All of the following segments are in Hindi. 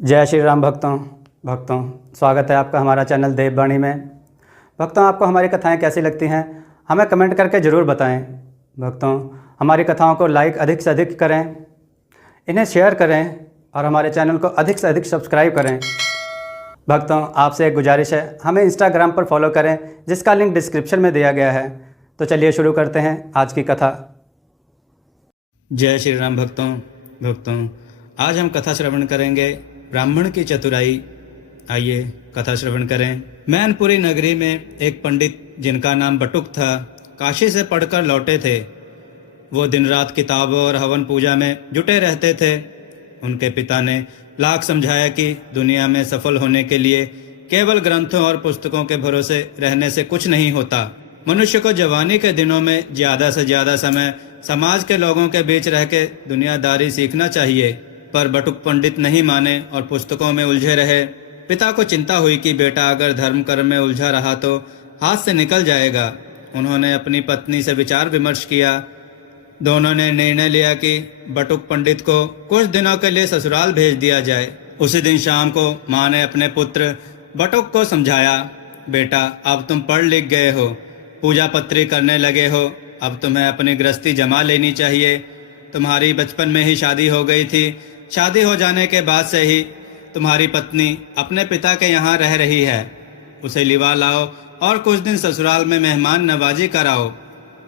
जय श्री राम भक्तों भक्तों स्वागत है आपका हमारा चैनल देववाणी में। भक्तों, आपको हमारी कथाएं कैसी लगती हैं हमें कमेंट करके ज़रूर बताएं। भक्तों, हमारी कथाओं को लाइक अधिक से अधिक करें, इन्हें शेयर करें और हमारे चैनल को अधिक से अधिक सब्सक्राइब करें। भक्तों, आपसे एक गुजारिश है, हमें इंस्टाग्राम पर फॉलो करें जिसका लिंक डिस्क्रिप्शन में दिया गया है। तो चलिए शुरू करते हैं आज की कथा। जय श्री राम भक्तों, आज हम कथा श्रवण करेंगे ब्राह्मण की चतुराई। आइए कथा श्रवण करें। मैनपुरी नगरी में एक पंडित जिनका नाम बटुक था, काशी से पढ़कर लौटे थे। वो दिन रात किताबों और हवन पूजा में जुटे रहते थे। उनके पिता ने लाख समझाया कि दुनिया में सफल होने के लिए केवल ग्रंथों और पुस्तकों के भरोसे रहने से कुछ नहीं होता। मनुष्य को जवानी के दिनों में ज़्यादा से ज़्यादा समय समाज के लोगों के बीच रह के दुनियादारी सीखना चाहिए। पर बटुक पंडित नहीं माने और पुस्तकों में उलझे रहे। पिता को चिंता हुई कि बेटा अगर धर्म कर्म में उलझा रहा तो हाथ से निकल जाएगा। उन्होंने अपनी पत्नी से विचार विमर्श किया। दोनों ने निर्णय लिया कि बटुक पंडित को कुछ दिनों के लिए ससुराल भेज दिया जाए। उसी दिन शाम को माँ ने अपने पुत्र बटुक को समझाया, बेटा अब तुम पढ़ लिख गए हो, पूजा पत्री करने लगे हो, अब तुम्हें अपनी गृहस्थी जमा लेनी चाहिए। तुम्हारी बचपन में ही शादी हो गई थी। शादी हो जाने के बाद से ही तुम्हारी पत्नी अपने पिता के यहाँ रह रही है। उसे लिवा लाओ और कुछ दिन ससुराल में मेहमान नवाजी कराओ।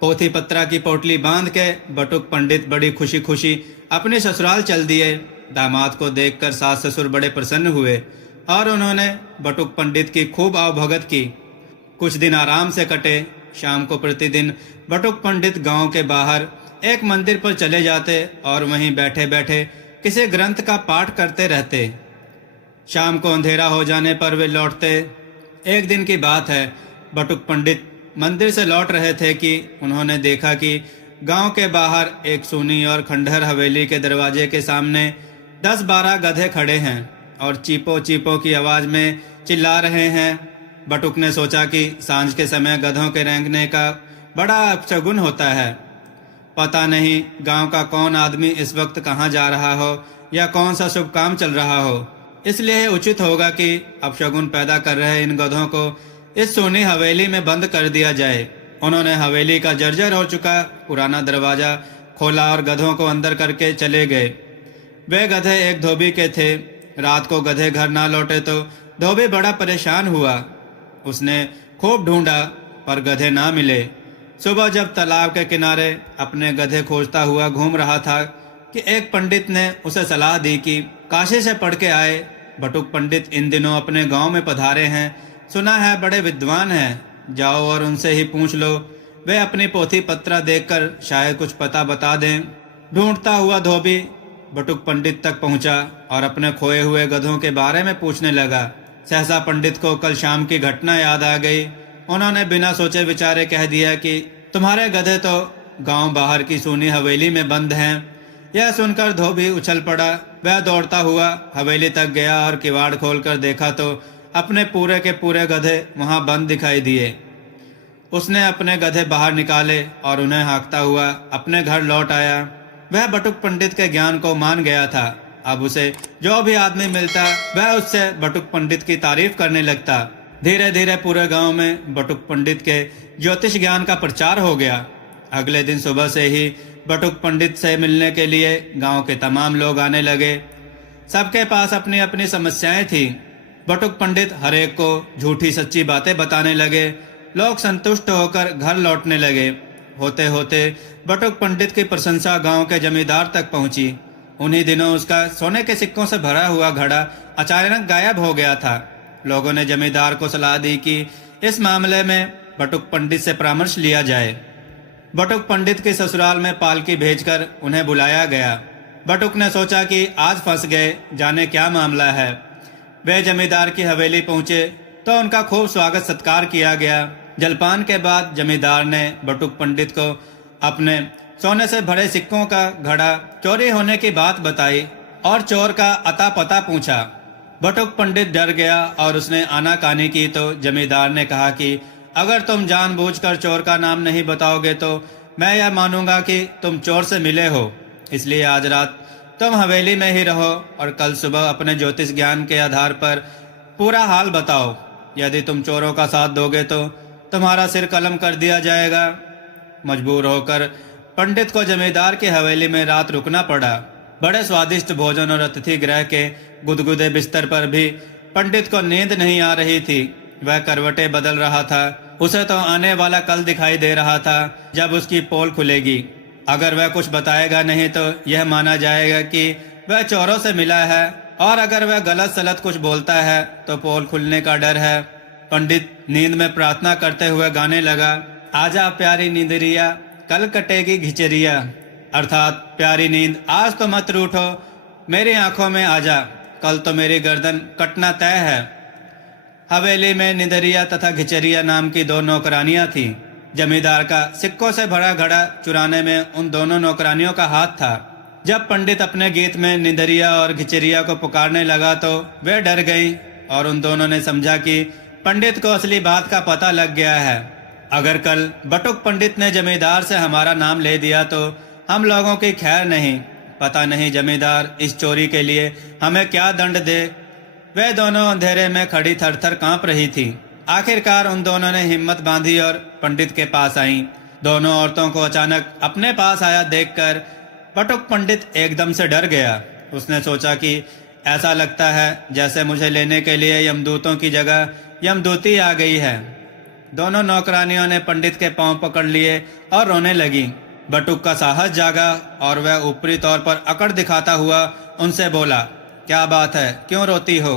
पोथी पत्रा की पोटली बांध के बटुक पंडित बड़ी खुशी खुशी अपने ससुराल चल दिए। दामाद को देखकर सास ससुर बड़े प्रसन्न हुए और उन्होंने बटुक पंडित की खूब आवभगत की। कुछ दिन आराम से कटे। शाम को प्रतिदिन बटुक पंडित गांव के बाहर एक मंदिर पर चले जाते और वहीं बैठे बैठे किसी ग्रंथ का पाठ करते रहते। शाम को अंधेरा हो जाने पर वे लौटते। एक दिन की बात है, बटुक पंडित मंदिर से लौट रहे थे कि उन्होंने देखा कि गांव के बाहर एक सूनी और खंडहर हवेली के दरवाजे के सामने 10-12 गधे खड़े हैं और चीपो चीपो की आवाज़ में चिल्ला रहे हैं। बटुक ने सोचा कि सांझ के समय गधों के रेंगने का बड़ा अपशगुन होता है। पता नहीं गांव का कौन आदमी इस वक्त कहाँ जा रहा हो या कौन सा शुभ काम चल रहा हो, इसलिए उचित होगा कि अपशगुन पैदा कर रहे इन गधों को इस सोनी हवेली में बंद कर दिया जाए। उन्होंने हवेली का जर्जर हो चुका पुराना दरवाजा खोला और गधों को अंदर करके चले गए। वे गधे एक धोबी के थे। रात को गधे घर ना लौटे तो धोबी बड़ा परेशान हुआ। उसने खूब ढूंढा पर गधे ना मिले। सुबह जब तालाब के किनारे अपने गधे खोजता हुआ घूम रहा था कि एक पंडित ने उसे सलाह दी कि काशी से पढ़ के आए बटुक पंडित इन दिनों अपने गांव में पधारे हैं। सुना है बड़े विद्वान हैं, जाओ और उनसे ही पूछ लो। वे अपनी पोथी पत्रा देखकर शायद कुछ पता बता दें। ढूंढता हुआ धोबी बटुक पंडित तक पहुंचा और अपने खोए हुए गधों के बारे में पूछने लगा। सहसा पंडित को कल शाम की घटना याद आ गई। उन्होंने बिना सोचे विचारे कह दिया कि तुम्हारे गधे तो गांव बाहर की सूनी हवेली में बंद हैं। यह सुनकर धोबी उछल पड़ा। वह दौड़ता हुआ हवेली तक गया और किवाड़ खोलकर देखा तो अपने पूरे के पूरे गधे वहां बंद दिखाई दिए। उसने अपने गधे बाहर निकाले और उन्हें हाँकता हुआ अपने घर लौट आया। वह बटुक पंडित के ज्ञान को मान गया था। अब उसे जो भी आदमी मिलता वह उससे बटुक पंडित की तारीफ करने लगता। धीरे धीरे पूरे गांव में बटुक पंडित के ज्योतिष ज्ञान का प्रचार हो गया। अगले दिन सुबह से ही बटुक पंडित से मिलने के लिए गांव के तमाम लोग आने लगे। सबके पास अपनी अपनी समस्याएं थी। बटुक पंडित हर एक को झूठी सच्ची बातें बताने लगे। लोग संतुष्ट होकर घर लौटने लगे। होते होते बटुक पंडित की प्रशंसा गांव के जमींदार तक पहुंची। उन्हीं दिनों उसका सोने के सिक्कों से भरा हुआ घड़ा अचानक गायब हो गया था। लोगों ने जमींदार को सलाह दी कि इस मामले में बटुक पंडित से परामर्श लिया जाए। बटुक पंडित के ससुराल में पालकी भेजकर उन्हें बुलाया गया। बटुक ने सोचा कि आज फंस गए, जाने क्या मामला है। वे जमींदार की हवेली पहुंचे तो उनका खूब स्वागत सत्कार किया गया। जलपान के बाद जमींदार ने बटुक पंडित को अपने सोने से भरे सिक्कों का घड़ा चोरी होने की बात बताई और चोर का अता पता पूछा। बटुक पंडित डर गया और उसने आनाकानी की तो जमींदार ने कहा कि अगर तुम जानबूझकर चोर का नाम नहीं बताओगे तो मैं यह मानूंगा कि तुम चोर से मिले हो। इसलिए आज रात तुम हवेली में ही रहो और कल सुबह अपने ज्योतिष ज्ञान के आधार पर पूरा हाल बताओ। यदि तुम चोरों का साथ दोगे तो तुम्हारा सिर कलम कर दिया जाएगा। मजबूर होकर पंडित को जमींदार की हवेली में रात रुकना पड़ा। बड़े स्वादिष्ट भोजन और अतिथि गृह के गुदगुदे बिस्तर पर भी पंडित को नींद नहीं आ रही थी। वह करवटें बदल रहा था। उसे तो आने वाला कल दिखाई दे रहा था जब उसकी पोल खुलेगी। अगर वह कुछ बताएगा नहीं तो यह माना जाएगा कि वह चोरों से मिला है, और अगर वह गलत सलत कुछ बोलता है तो पोल खुलने का डर है। पंडित नींद में प्रार्थना करते हुए गाने लगा, आजा प्यारी नींदरिया, कल कटेगी घिचरिया। अर्थात प्यारी नींद, आज तो मत रूठो, मेरी आंखों में आजा, कल तो मेरी गर्दन कटना तय है। हवेली में निंदरिया तथा घिचरिया नाम की दो नौकरानियां थीं। जमींदार का सिक्कों से भरा घड़ा चुराने में उन दोनों नौकरानियों का हाथ था। जब पंडित अपने गीत में निंदरिया और घिचरिया को पुकारने लगा तो वे डर गईं और उन दोनों ने समझा कि पंडित को असली बात का पता लग गया है। अगर कल बटुक पंडित ने जमींदार से हमारा नाम ले दिया तो हम लोगों की खैर नहीं। पता नहीं जमींदार इस चोरी के लिए हमें क्या दंड दे। वे दोनों अंधेरे में खड़ी थरथर कांप रही थी। आखिरकार उन दोनों ने हिम्मत बांधी और पंडित के पास आईं। दोनों औरतों को अचानक अपने पास आया देखकर बटुक पंडित एकदम से डर गया। उसने सोचा कि ऐसा लगता है जैसे मुझे लेने के लिए यमदूतों की जगह यमदूती आ गई है। दोनों नौकरानियों ने पंडित के पांव पकड़ लिए और रोने लगी। बटुक का साहस जागा और वह ऊपरी तौर पर अकड़ दिखाता हुआ उनसे बोला, क्या बात है, क्यों रोती हो?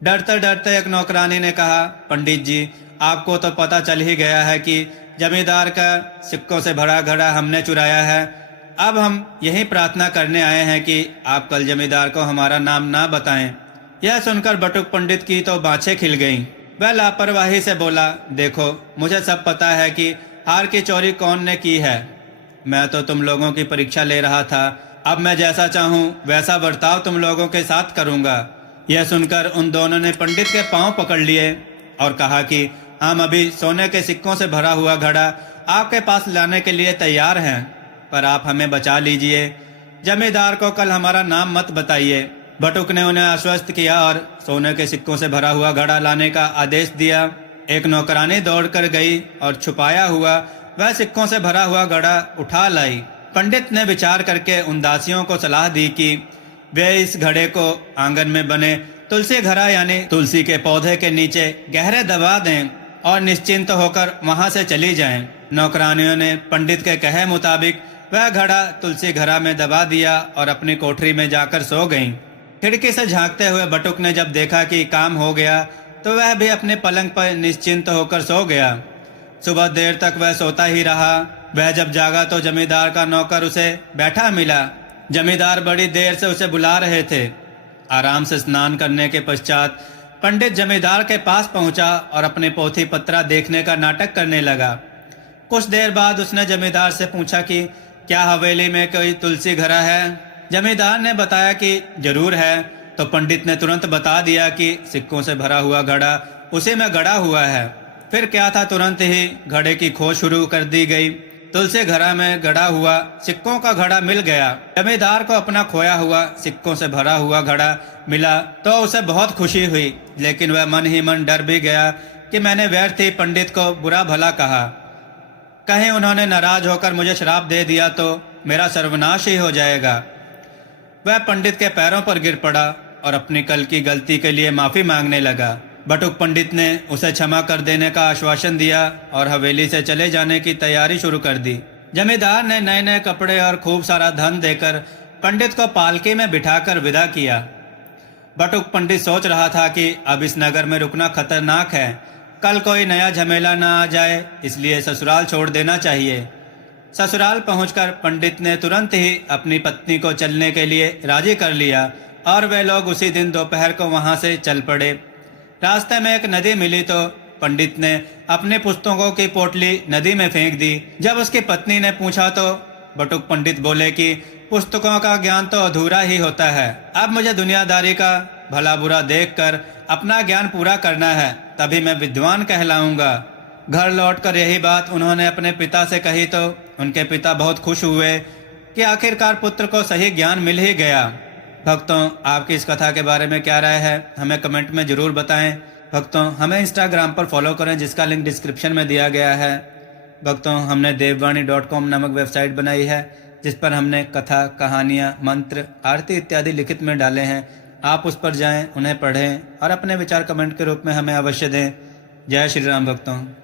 डरते डरते एक नौकरानी ने कहा, पंडित जी, आपको तो पता चल ही गया है कि जमींदार का सिक्कों से भरा घड़ा हमने चुराया है। अब हम यही प्रार्थना करने आए हैं कि आप कल जमींदार को हमारा नाम ना बताएं। यह सुनकर बटुक पंडित की तो बाछें खिल गईं। वह लापरवाही से बोला, देखो, मुझे सब पता है कि हार की चोरी कौन ने की है। मैं तो तुम लोगों की परीक्षा ले रहा था। अब मैं जैसा चाहूं वैसा बर्ताव तुम लोगों के साथ करूंगा। यह सुनकर उन दोनों ने पंडित के पांव पकड़ लिए और कहा कि हम अभी सोने के सिक्कों से भरा हुआ घड़ा आपके पास लाने के लिए तैयार हैं, पर आप हमें बचा लीजिए। जमींदार को कल हमारा नाम मत बताइए। बटुक ने उन्हें आश्वस्त किया और सोने के सिक्कों से भरा हुआ घड़ा लाने का आदेश दिया। एक नौकरानी दौड़कर गई और छुपाया हुआ वह सिक्कों से भरा हुआ घड़ा उठा लाई। पंडित ने विचार करके उन दासियों को सलाह दी कि वे इस घड़े को आंगन में बने तुलसी घड़ा यानी तुलसी के पौधे के नीचे गहरे दबा दें और निश्चिंत होकर वहां से चली जाएं। नौकरानियों ने पंडित के कहे मुताबिक वह घड़ा तुलसी घड़ा में दबा दिया और अपनी कोठरी में जाकर सो गईं। खिड़की से झांकते हुए बटुक ने जब देखा कि काम हो गया तो वह भी अपने पलंग पर निश्चिंत होकर सो गया। सुबह देर तक वह सोता ही रहा। वह जब जागा तो जमींदार का नौकर उसे बैठा मिला। जमींदार बड़ी देर से उसे बुला रहे थे। आराम से स्नान करने के पश्चात पंडित जमींदार के पास पहुंचा और अपने पोथी पत्रा देखने का नाटक करने लगा। कुछ देर बाद उसने जमींदार से पूछा कि क्या हवेली में कोई तुलसी घड़ा है? जमींदार ने बताया कि जरूर है। तो पंडित ने तुरंत बता दिया कि सिक्कों से भरा हुआ घड़ा उसी में गड़ा हुआ है। फिर क्या था, तुरंत ही घड़े की खोज शुरू कर दी गई। तुलसी घड़ा में गड़ा हुआ सिक्कों का घड़ा मिल गया। जमींदार को अपना खोया हुआ सिक्कों से भरा हुआ घड़ा मिला तो उसे बहुत खुशी हुई, लेकिन वह मन ही मन डर भी गया कि मैंने व्यर्थ ही पंडित को बुरा भला कहा। कहीं उन्होंने नाराज होकर मुझे श्राप दे दिया तो मेरा सर्वनाश ही हो जाएगा। वह पंडित के पैरों पर गिर पड़ा और अपनी कल की गलती के लिए माफी मांगने लगा। बटुक पंडित ने उसे क्षमा कर देने का आश्वासन दिया और हवेली से चले जाने की तैयारी शुरू कर दी। जमींदार ने नए नए कपड़े और खूब सारा धन देकर पंडित को पालकी में बिठाकर विदा किया। बटुक पंडित सोच रहा था कि अब इस नगर में रुकना खतरनाक है, कल कोई नया झमेला ना आ जाए, इसलिए ससुराल छोड़ देना चाहिए। ससुराल पहुंचकर पंडित ने तुरंत ही अपनी पत्नी को चलने के लिए राजी कर लिया और वे लोग उसी दिन दोपहर को वहां से चल पड़े। रास्ते में एक नदी मिली तो पंडित ने अपने पुस्तकों की पोटली नदी में फेंक दी। जब उसकी पत्नी ने पूछा तो बटुक पंडित बोले कि पुस्तकों का ज्ञान तो अधूरा ही होता है, अब मुझे दुनियादारी का भला बुरा देखकर अपना ज्ञान पूरा करना है, तभी मैं विद्वान कहलाऊंगा। घर लौटकर यही बात उन्होंने अपने पिता से कही तो उनके पिता बहुत खुश हुए। कि आखिरकार पुत्र को सही ज्ञान मिल ही गया। भक्तों, आपकी इस कथा के बारे में क्या राय है, हमें कमेंट में जरूर बताएं। भक्तों, हमें इंस्टाग्राम पर फॉलो करें जिसका लिंक डिस्क्रिप्शन में दिया गया है। भक्तों, हमने देववाणी.com नामक वेबसाइट बनाई है जिस पर हमने कथा, कहानियाँ, मंत्र, आरती इत्यादि लिखित में डाले हैं। आप उस पर जाएं, उन्हें पढ़ें और अपने विचार कमेंट के रूप में हमें अवश्य दें। जय श्री राम भक्तों।